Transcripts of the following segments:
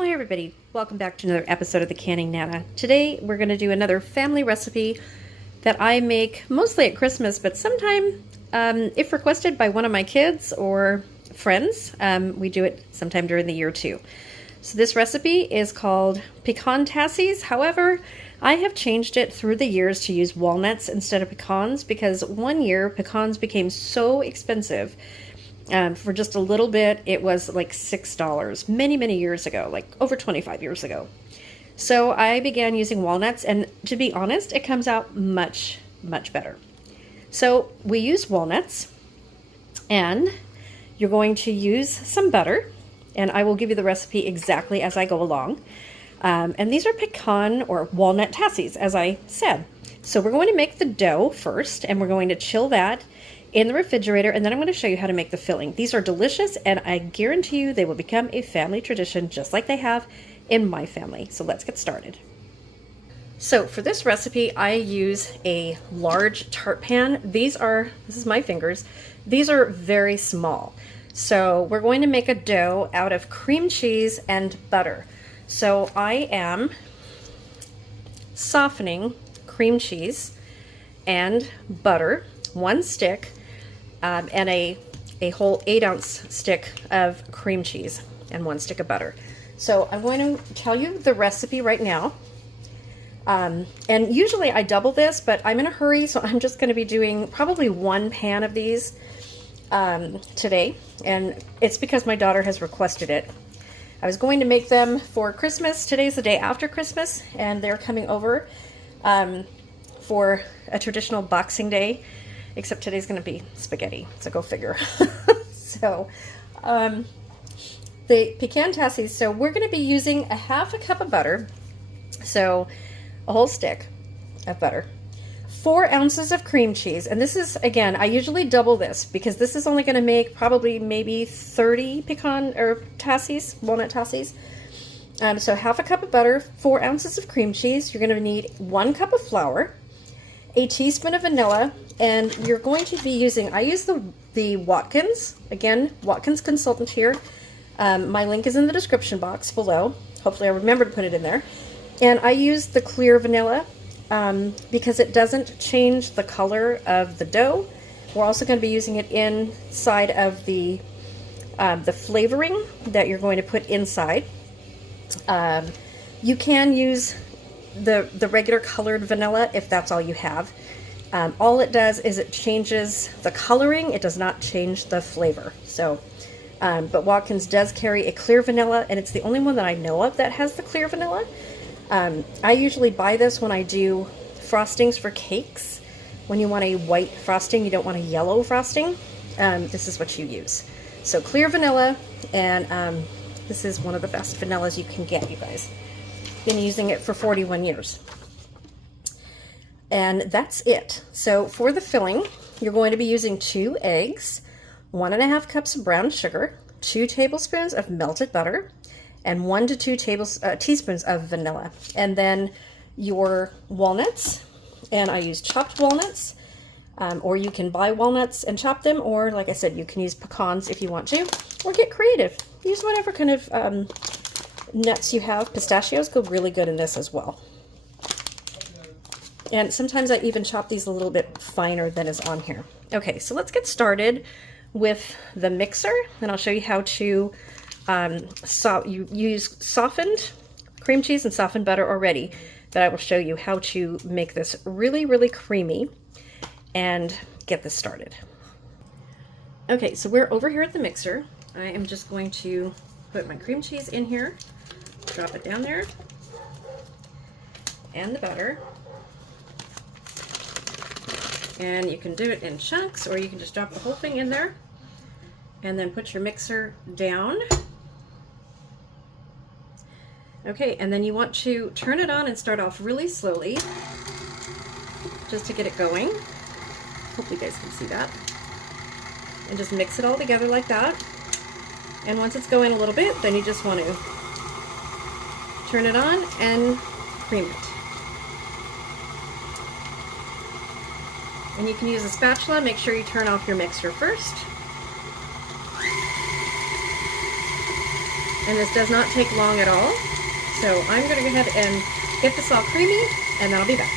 Well, hey everybody, welcome back to another episode of the Canning Nana. Today we're going to do another family recipe that I make mostly at Christmas, but sometime, if requested by one of my kids or friends, we do it sometime during the year too. So this recipe is called Pecan Tassies. However, I have changed it through the years to use walnuts instead of pecans because one year pecans became so expensive. For just a little bit, it was like $6 many years ago, like over 25 years ago. So I began using walnuts, and to be honest, it comes out much better. So we use walnuts, and you're going to use some butter, and I will give you the recipe exactly as I go along. And these are pecan or walnut tassies, as I said. So we're going to make the dough first, and we're going to chill that in the refrigerator, and then I'm going to show you how to make the filling. These are delicious, and I guarantee you they will become a family tradition just like they have in my family. So let's get started. So for this recipe, I use a large tart pan. This is my fingers, these are very small. So we're going to make a dough out of cream cheese and butter. So I am softening cream cheese and butter, one stick, and a whole 8-ounce stick of cream cheese and one stick of butter. So I'm going to tell you the recipe right now. And usually I double this, but I'm in a hurry, so I'm just going to be doing probably one pan of these today. And it's because my daughter has requested it. I was going to make them for Christmas. Today's the day after Christmas, and they're coming over for a traditional Boxing Day. Except today's going to be spaghetti, so go figure. So, the pecan tassies, so we're going to be using a half a cup of butter, so a whole stick of butter, 4 ounces of cream cheese, and this is, again, I usually double this because this is only going to make probably maybe 30 pecan or tassies, walnut tassies. So half a cup of butter, 4 ounces of cream cheese, you're going to need 1 cup of flour, a teaspoon of vanilla, and you're going to be using, I use the Watkins, again, Watkins Consultant here. My link is in the description box below. Hopefully I remember to put it in there. And I use the clear vanilla because it doesn't change the color of the dough. We're also going to be using it inside of the flavoring that you're going to put inside. You can use the regular colored vanilla if that's all you have. All it does is it changes the coloring. It does not change the flavor. So, but Watkins does carry a clear vanilla, and it's the only one that I know of that has the clear vanilla. I usually buy this when I do frostings for cakes. When you want a white frosting, you don't want a yellow frosting. This is what you use. So clear vanilla, and this is one of the best vanillas you can get, you guys. Been using it for 41 years. And that's it. So for the filling, you're going to be using 2 eggs, 1.5 cups of brown sugar, 2 tablespoons of melted butter, and 1 to 2 teaspoons of vanilla. And then your walnuts, and I use chopped walnuts, or you can buy walnuts and chop them, or like I said, you can use pecans if you want to, or get creative. Use whatever kind of nuts you have. Pistachios go really good in this as well. And sometimes I even chop these a little bit finer than is on here. Okay, so let's get started with the mixer, and I'll show you how to you use softened cream cheese and softened butter already, but I will show you how to make this really creamy and get this started. Okay, so we're over here at the mixer. I am just going to put my cream cheese in here, drop it down there, and the butter. And you can do it in chunks, or you can just drop the whole thing in there and then put your mixer down. Okay, and then you want to turn it on and start off really slowly just to get it going. Hope you guys can see that. And just mix it all together like that. And once it's going a little bit, then you just want to turn it on and cream it. And you can use a spatula. Make sure you turn off your mixer first. and this does not take long at all. So I'm going to go ahead and get this all creamy, and then I'll be back.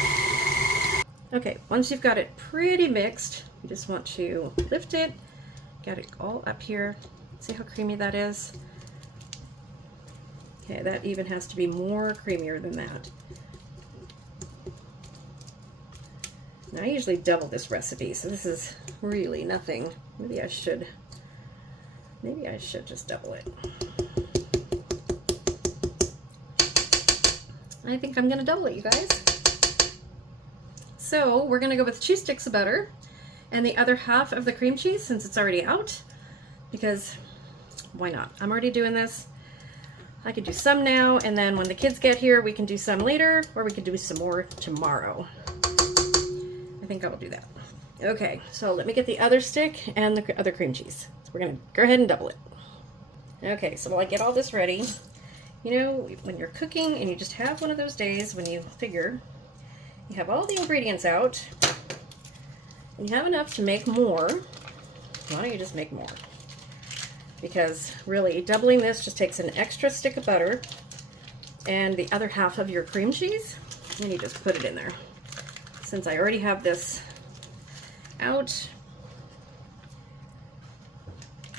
Okay, once you've got it pretty mixed, you just want to lift it, get it all up here. See how creamy that is? Okay, that even has to be more creamier than that. Now, I usually double this recipe, so this is really nothing. Maybe I should just double it. I think I'm gonna double it, you guys. So we're gonna go with 2 sticks of butter and the other half of the cream cheese, since it's already out, because why not? I'm already doing this. I could do some now, and then when the kids get here, we can do some later, or we could do some more tomorrow. I think I will do that. Okay, so let me get the other stick and the other cream cheese. So we're gonna go ahead and double it. Okay, so while I get all this ready, you know, when you're cooking and you just have one of those days when you figure you have all the ingredients out and you have enough to make more, why don't you just make more? Because really, doubling this just takes an extra stick of butter and the other half of your cream cheese, and you just put it in there. Since I already have this out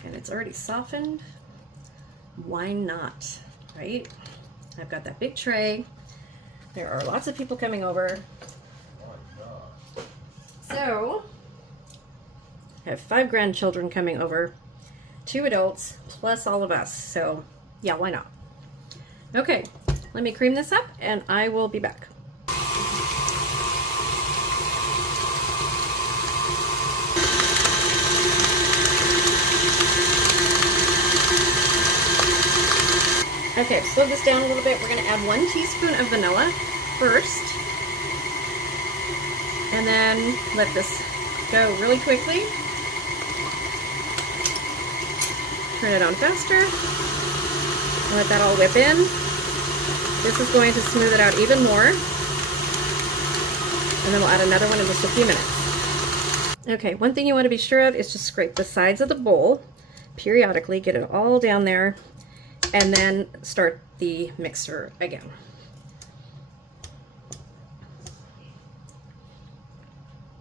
and it's already softened, why not, right? I've got that big tray. There are lots of people coming over. So I have 5 grandchildren coming over, 2 adults, plus all of us. So yeah, why not? Okay, let me cream this up and I will be back. Okay, I've slowed this down a little bit. We're going to add 1 teaspoon of vanilla first, and then let this go really quickly. Turn it on faster, and let that all whip in. This is going to smooth it out even more, and then we'll add another one in just a few minutes. Okay, one thing you want to be sure of is to scrape the sides of the bowl periodically, get it all down there, and then start the mixer again.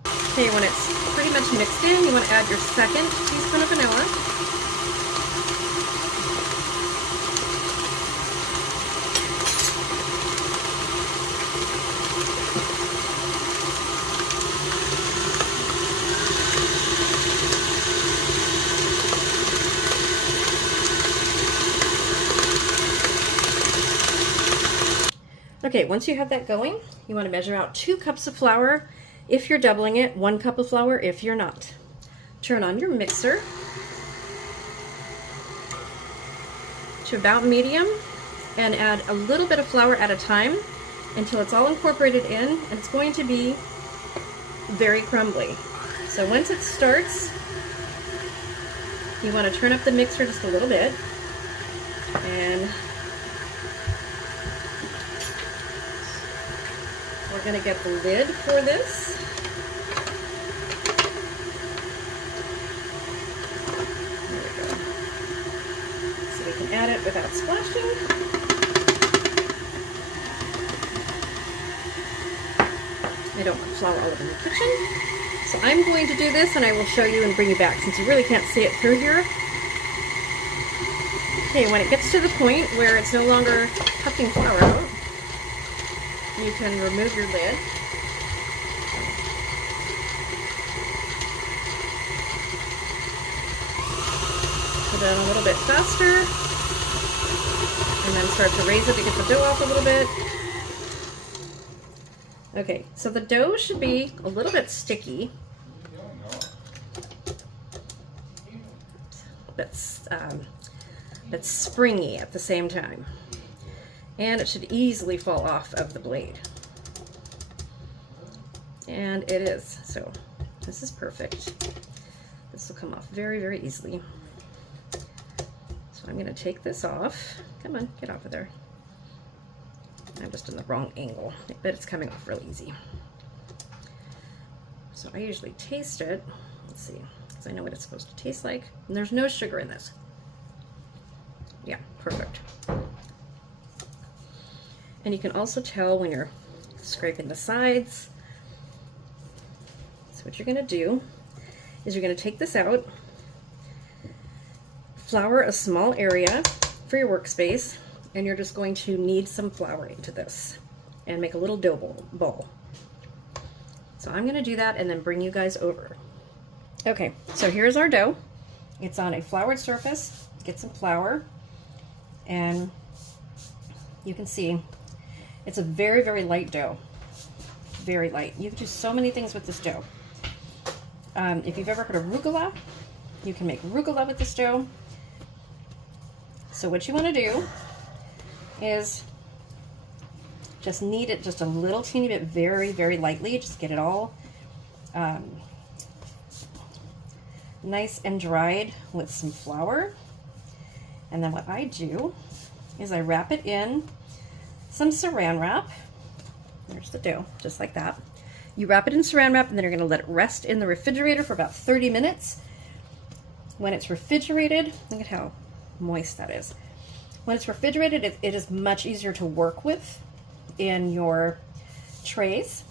Okay, when it's pretty much mixed in, you want to add your 2nd teaspoon of vanilla. Okay, once you have that going, you want to measure out 2 cups of flour if you're doubling it, 1 cup of flour if you're not. Turn on your mixer to about medium and add a little bit of flour at a time until it's all incorporated in, and it's going to be very crumbly. So once it starts, you want to turn up the mixer just a little bit, and we're going to get the lid for this. There we go. So we can add it without splashing. I don't want flour all over the kitchen. So I'm going to do this and I will show you and bring you back since you really can't see it through here. Okay, when it gets to the point where it's no longer puffing flour out, you can remove your lid. Put it on a little bit faster, and then start to raise it to get the dough off a little bit. Okay, so the dough should be a little bit sticky. That's springy at the same time. And it should easily fall off of the blade. And it is. So this is perfect. This will come off very, very easily. So I'm going to take this off. Come on, get off of there. I'm just in the wrong angle, but it's coming off really easy. So I usually taste it. Let's see, because I know what it's supposed to taste like. And there's no sugar in this. Yeah, perfect. And you can also tell when you're scraping the sides. So what you're going to do is you're going to take this out, flour a small area for your workspace, and you're just going to knead some flour into this and make a little dough bowl. So I'm going to do that and then bring you guys over. Okay, so here's our dough. It's on a floured surface. Get some flour, and you can see it's a very, very light dough. Very light. You can do so many things with this dough. If you've ever heard of arugula, you can make arugula with this dough. So what you want to do is just knead it just a little teeny bit, very, very lightly. Just get it all nice and dried with some flour. And then what I do is I wrap it in some saran wrap. There's the dough, just like that. You wrap it in saran wrap, and then you're going to let it rest in the refrigerator for about 30 minutes. When it's refrigerated, look at how moist that is. When it's refrigerated, it is much easier to work with in your trays.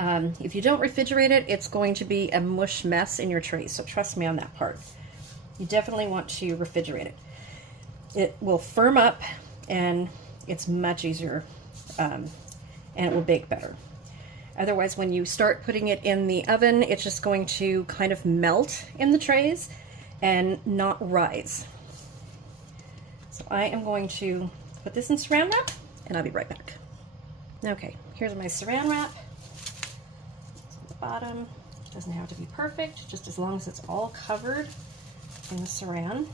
If you don't refrigerate it, it's going to be a mush mess in your trays, so trust me on that part. You definitely want to refrigerate it. It will firm up, and it's much easier, and it will bake better. Otherwise, when you start putting it in the oven, it's just going to kind of melt in the trays and not rise. So I am going to put this in saran wrap, and I'll be right back. Okay, here's my saran wrap. It's on the bottom. It doesn't have to be perfect, just as long as it's all covered in the saran.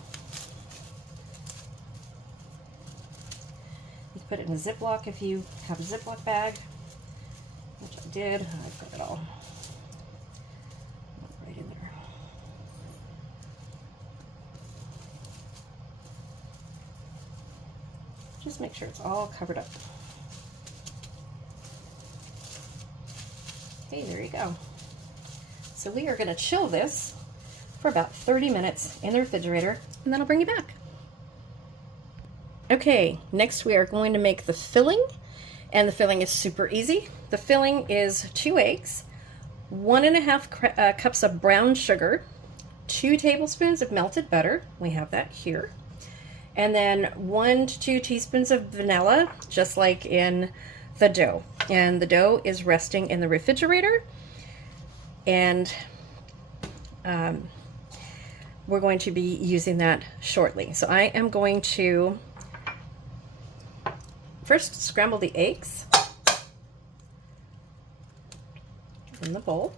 You can put it in a Ziploc if you have a Ziploc bag, which I did. I put it all right in there. Just make sure it's all covered up. Okay, there you go. So we are going to chill this for about 30 minutes in the refrigerator, and then I'll bring you back. Okay, next we are going to make the filling, and the filling is super easy. The filling is 2 eggs, 1.5 cups of brown sugar, 2 tablespoons of melted butter, we have that here, and then 1 to 2 teaspoons of vanilla, just like in the dough. And the dough is resting in the refrigerator, and we're going to be using that shortly. So I am going to first scramble the eggs in the bowl.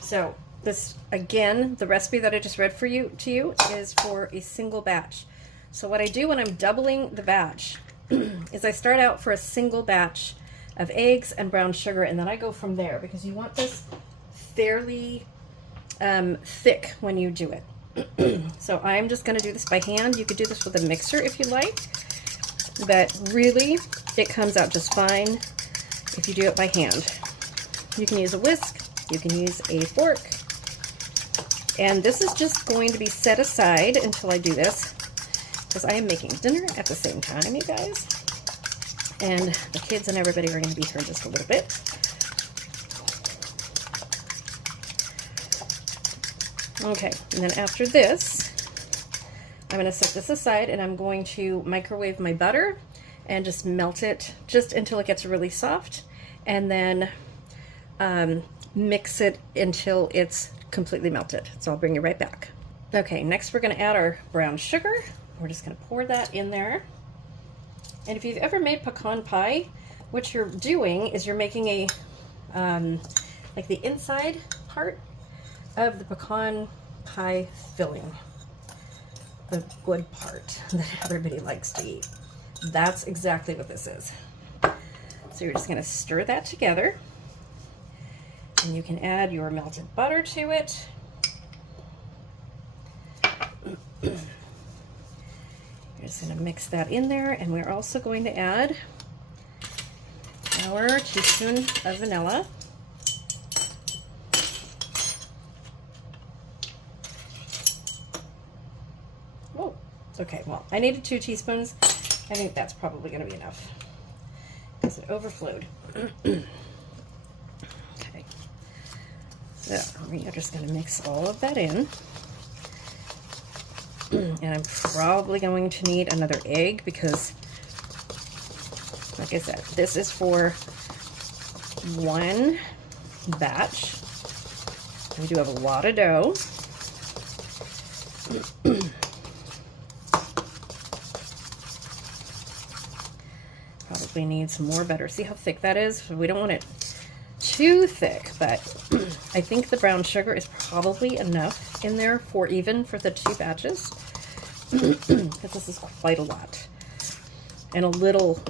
So this, again, the recipe that I just read to you is for a single batch. So what I do when I'm doubling the batch is I start out for a single batch of eggs and brown sugar, and then I go from there, because you want this fairly thick when you do it. So I'm just going to do this by hand. You could do this with a mixer if you like, but really it comes out just fine if you do it by hand. You can use a whisk, you can use a fork, and this is just going to be set aside until I do this, because I am making dinner at the same time, you guys, and the kids and everybody are going to be here in just a little bit. Okay, and then after this, I'm going to set this aside, and I'm going to microwave my butter and just melt it just until it gets really soft, and then mix it until it's completely melted. So I'll bring you right back. Okay, next we're going to add our brown sugar. We're just going to pour that in there. And if you've ever made pecan pie, what you're doing is you're making a like the inside part of the pecan pie filling, the good part that everybody likes to eat. That's exactly what this is. So you're just going to stir that together, and you can add your melted butter to it. You're just going to mix that in there, and we're also going to add our teaspoon of vanilla. Okay, well, I needed 2 teaspoons. I think that's probably going to be enough because it overflowed. Okay, so we are just going to mix all of that in. And I'm probably going to need another egg because, like I said, this is for one batch. We do have a lot of dough. Probably need some more butter. See how thick that is? We don't want it too thick, but I think the brown sugar is probably enough in there for the 2 batches, because this is quite a lot. And a little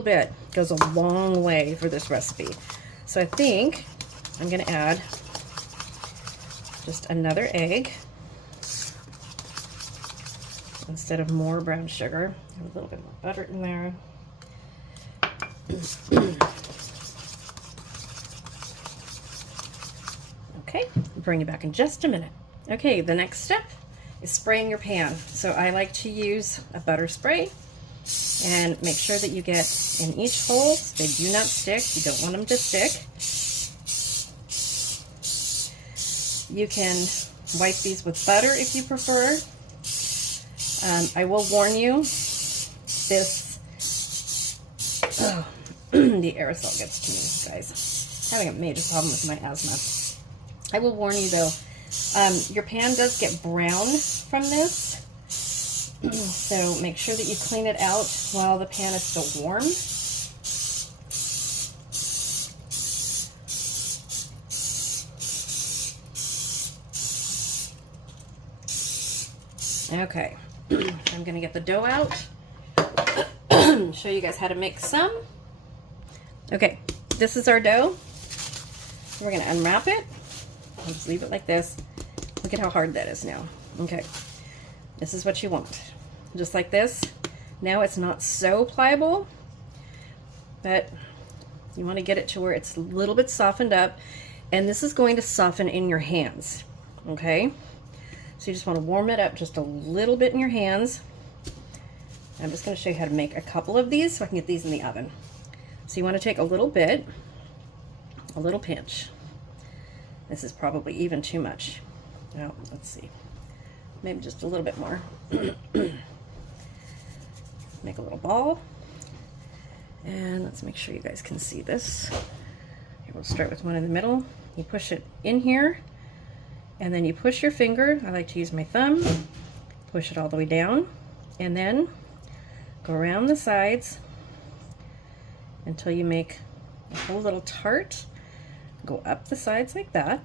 bit goes a long way for this recipe. So I think I'm going to add just another egg instead of more brown sugar. A little bit more butter in there. Okay, I'll bring you back in just a minute. Okay, the next step is spraying your pan. So I like to use a butter spray, and make sure that you get in each hole. They do not stick. You don't want them to stick. You can wipe these with butter if you prefer. I will warn you, this, the aerosol gets to me, guys. Having a major problem with my asthma. I will warn you though, your pan does get brown from this, so make sure that you clean it out while the pan is still warm. Okay, I'm going to get the dough out, show you guys how to make some. Okay, this is our dough. We're going to unwrap it. I'll just leave it like this. Look at how hard that is now. Okay, this is what you want. Just like this. Now it's not so pliable, but you want to get it to where it's a little bit softened up, and this is going to soften in your hands. Okay, so you just want to warm it up just a little bit in your hands. I'm just going to show you how to make a couple of these so I can get these in the oven. So you want to take a little bit, a little pinch. This is probably even too much. Oh, let's see. Maybe just a little bit more. Make a little ball. And let's make sure you guys can see this. Here, we'll start with one in the middle. You push it in here, and then you push your finger. I like to use my thumb. Push it all the way down, and then go around the sides until you make a whole little tart. Go up the sides like that,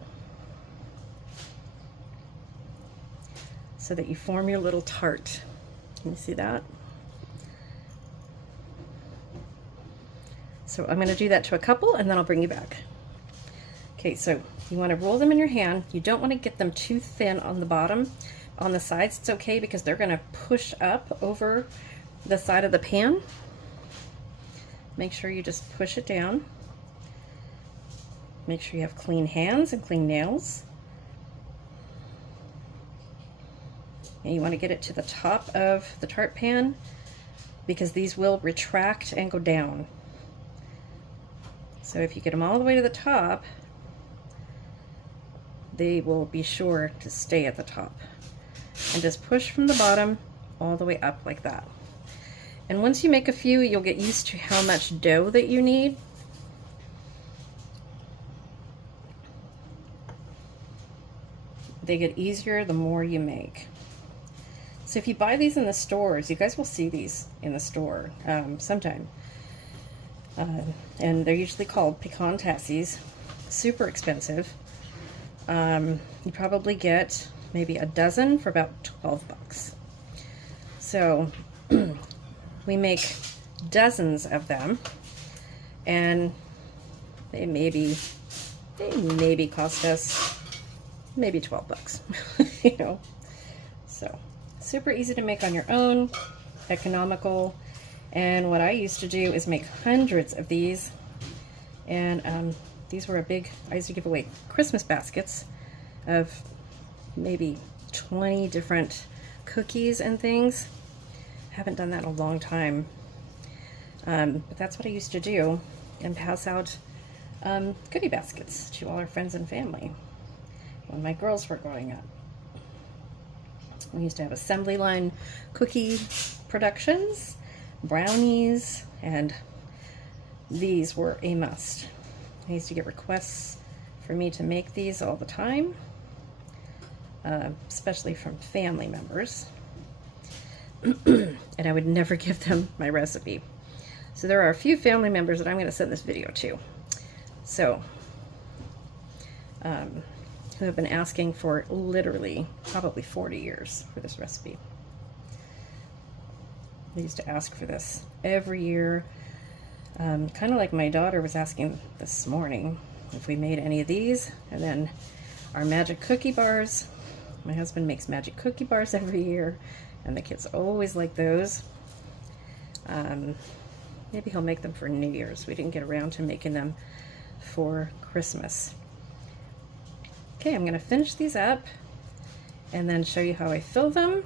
so that you form your little tart. Can you see that? So I'm going to do that to a couple, and then I'll bring you back. Okay, so you want to roll them in your hand. You don't want to get them too thin on the bottom. On the sides, it's okay because they're going to push up over the side of the pan. Make sure you just push it down. Make sure you have clean hands and clean nails. And you want to get it to the top of the tart pan because these will retract and go down. So if you get them all the way to the top, they will be sure to stay at the top. And just push from the bottom all the way up like that. And once you make a few, you'll get used to how much dough that you need. They get easier the more you make. So if you buy these in the stores, you guys will see these in the store sometime. And they're usually called Pecan Tassies. Super expensive. You probably get maybe a dozen for about 12 bucks. So we make dozens of them, and they maybe cost us maybe 12 bucks, you know. So super easy to make on your own, economical. And what I used to do is make hundreds of these, and these were I used to give away Christmas baskets of maybe 20 different cookies and things. Haven't done that in a long time. But that's what I used to do, and pass out goodie baskets to all our friends and family when my girls were growing up. We used to have assembly line cookie productions, brownies, and these were a must. I used to get requests for me to make these all the time, especially from family members. And I would never give them my recipe. So there are a few family members that I'm going to send this video to. So, who have been asking for literally probably 40 years for this recipe. They used to ask for this every year. Kind of like my daughter was asking this morning if we made any of these. And then our magic cookie bars. My husband makes magic cookie bars every year, and the kids always like those. Maybe he'll make them for New Year's. We didn't get around to making them for Christmas. Okay, I'm going to finish these up and then show you how I fill them.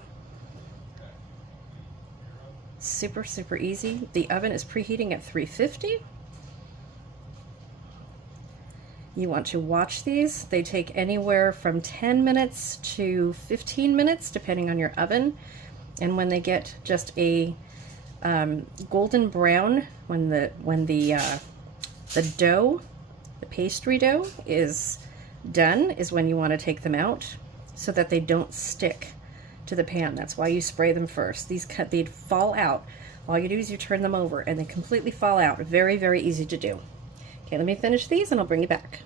Super, super easy. The oven is preheating at 350. You want to watch these. They take anywhere from 10 minutes to 15 minutes, depending on your oven. And when they get just a golden brown, when the dough, the pastry dough is done, is when you want to take them out so that they don't stick to the pan. That's why you spray them first. They'd fall out. All you do is you turn them over and they completely fall out. Very, very easy to do. Okay, let me finish these and I'll bring you back.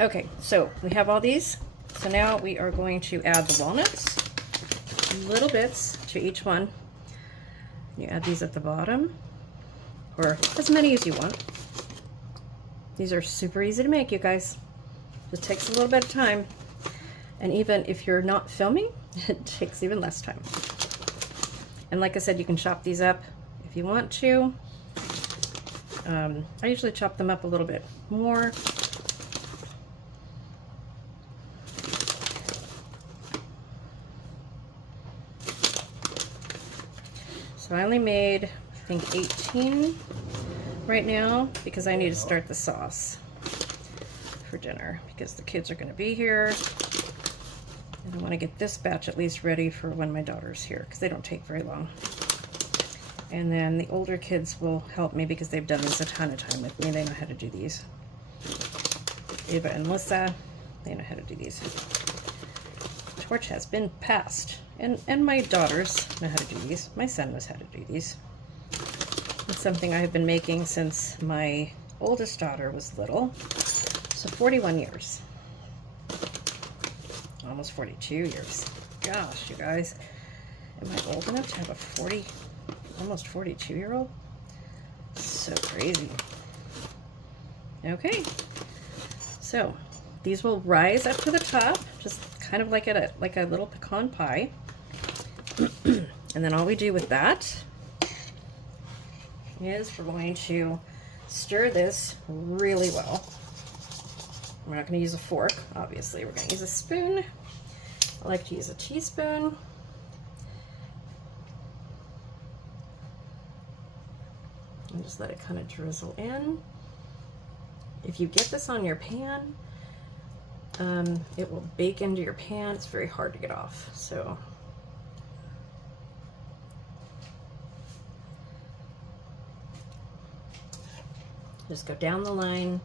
Okay, so we have all these. So now we are going to add the walnuts, little bits to each one. You add these at the bottom, or as many as you want. These are super easy to make, you guys. Just takes a little bit of time. And even if you're not filming, it takes even less time. And like I said, you can chop these up if you want to. I usually chop them up a little bit more. So I only made, I think, 18 right now because I need to start the sauce for dinner because the kids are going to be here. And I want to get this batch at least ready for when my daughter's here because they don't take very long. And then the older kids will help me because they've done this a ton of time with me. They know how to do these. Ava and Melissa, they know how to do these. The torch has been passed. And my daughters know how to do these. My son knows how to do these. It's something I have been making since my oldest daughter was little. So 41 years. Almost 42 years. Gosh, you guys. Am I old enough to have a almost 42-year-old? So crazy. Okay. So these will rise up to the top, just kind of like a little pecan pie. And then all we do with that is we're going to stir this really well. We're not going to use a fork, obviously. We're going to use a spoon. I like to use a teaspoon. And just let it kind of drizzle in. If you get this on your pan, it will bake into your pan. It's very hard to get off. So just go down the line,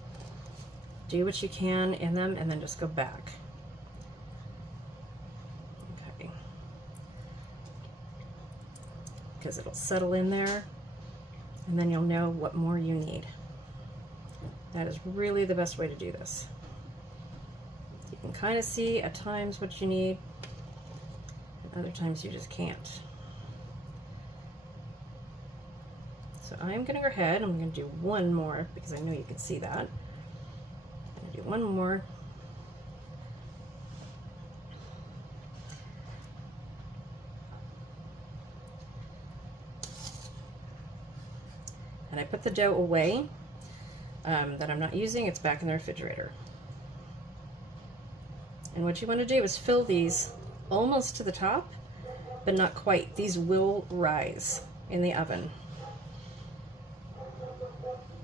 do what you can in them, and then just go back. Okay. Because it'll settle in there, and then you'll know what more you need. That is really the best way to do this. You can kind of see at times what you need, and other times you just can't. So I'm going to go ahead, I'm going to do one more because I know you can see that. I'm going to do one more. And I put the dough away that I'm not using. It's back in the refrigerator. And what you want to do is fill these almost to the top, but not quite. These will rise in the oven.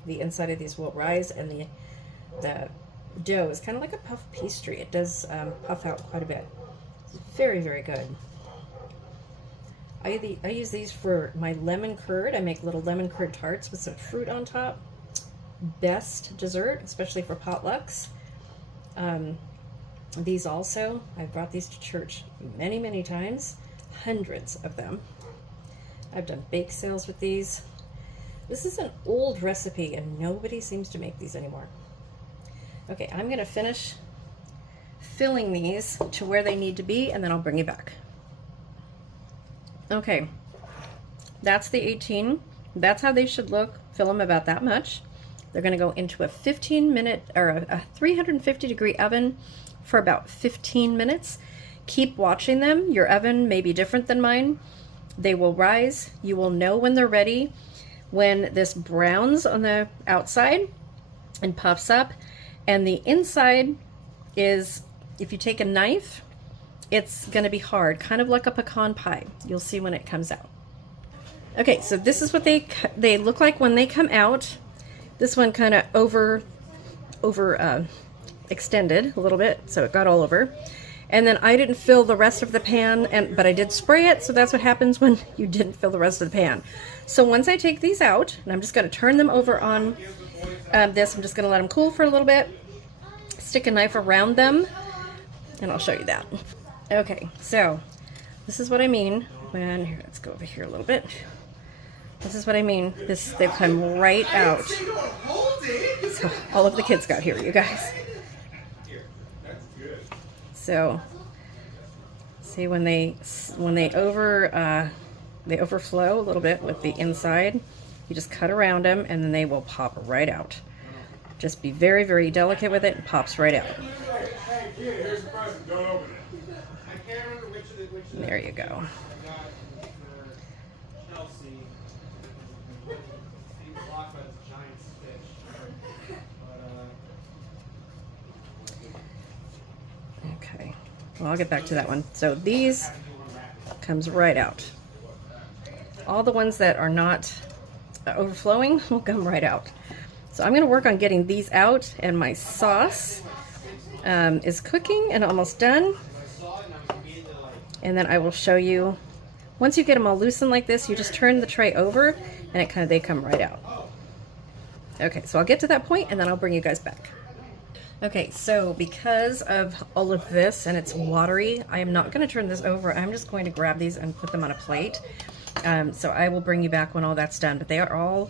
The inside of these will rise, and the dough is kind of like a puff pastry. It does puff out quite a bit. It's very, very good. I use these for my lemon curd. I make little lemon curd tarts with some fruit on top. Best dessert, especially for potlucks. These also, I've brought these to church many, many times. Hundreds of them. I've done bake sales with these. This is an old recipe and nobody seems to make these anymore. Okay, I'm gonna finish filling these to where they need to be, and then I'll bring you back. Okay, that's the 18. That's how they should look. Fill them about that much. They're gonna go into a 15-minute or a 350-degree oven for about 15 minutes. Keep watching them. Your oven may be different than mine. They will rise. You will know when they're ready when this browns on the outside and puffs up, and the inside is, if you take a knife, it's going to be hard, kind of like a pecan pie. You'll see when it comes out. Okay, so this is what they look like when they come out. This one kind of over extended a little bit, so it got all over. And then I didn't fill the rest of the pan, but I did spray it, so that's what happens when you didn't fill the rest of the pan. So once I take these out, and I'm just going to turn them over on this, I'm just going to let them cool for a little bit, stick a knife around them, and I'll show you that. Okay, so this is what I mean when, here, let's go over here a little bit. This is what I mean. They come right out. So all of the kids got here, you guys. So see when they overflow a little bit with the inside, you just cut around them and then they will pop right out. Just be very, very delicate with it. It pops right out. There you go. Okay, well, I'll get back to that one. So these comes right out. All the ones that are not overflowing will come right out. So I'm going to work on getting these out, and my sauce is cooking and almost done. And then I will show you, once you get them all loosened like this, you just turn the tray over and they come right out. Okay, so I'll get to that point and then I'll bring you guys back. Okay, so because of all of this and it's watery, I am not going to turn this over. I'm just going to grab these and put them on a plate. So I will bring you back when all that's done, but they're all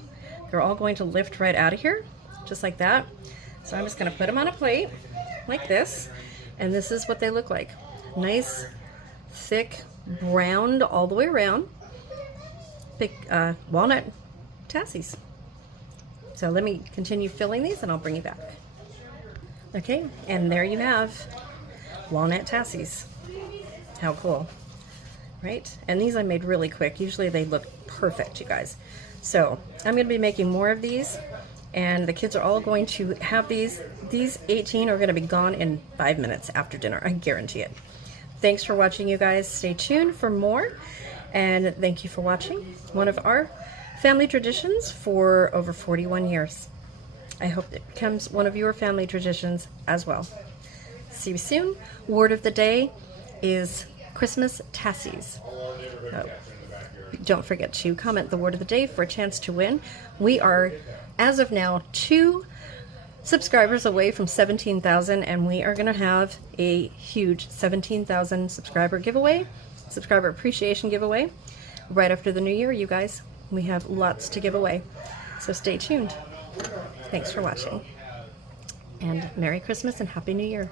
going to lift right out of here, just like that. So I'm just going to put them on a plate like this, and this is what they look like. Nice, thick, browned all the way around, walnut Tassies. So let me continue filling these and I'll bring you back. Okay, and there you have walnut Tassies. How cool, right? And these I made really quick. Usually they look perfect, you guys. So I'm going to be making more of these, and the kids are all going to have these. These 18 are going to be gone in 5 minutes after dinner. I guarantee it. Thanks for watching, you guys. Stay tuned for more, and thank you for watching one of our family traditions for over 41 years. I hope it becomes one of your family traditions as well. See you soon. Word of the day is Christmas Tassies. Don't forget to comment the word of the day for a chance to win. We are, as of now, 2 subscribers away from 17,000, and we are going to have a huge 17,000 subscriber giveaway, subscriber appreciation giveaway, right after the new year, you guys. We have lots to give away, so stay tuned. Thanks for watching, and Merry Christmas and Happy New Year.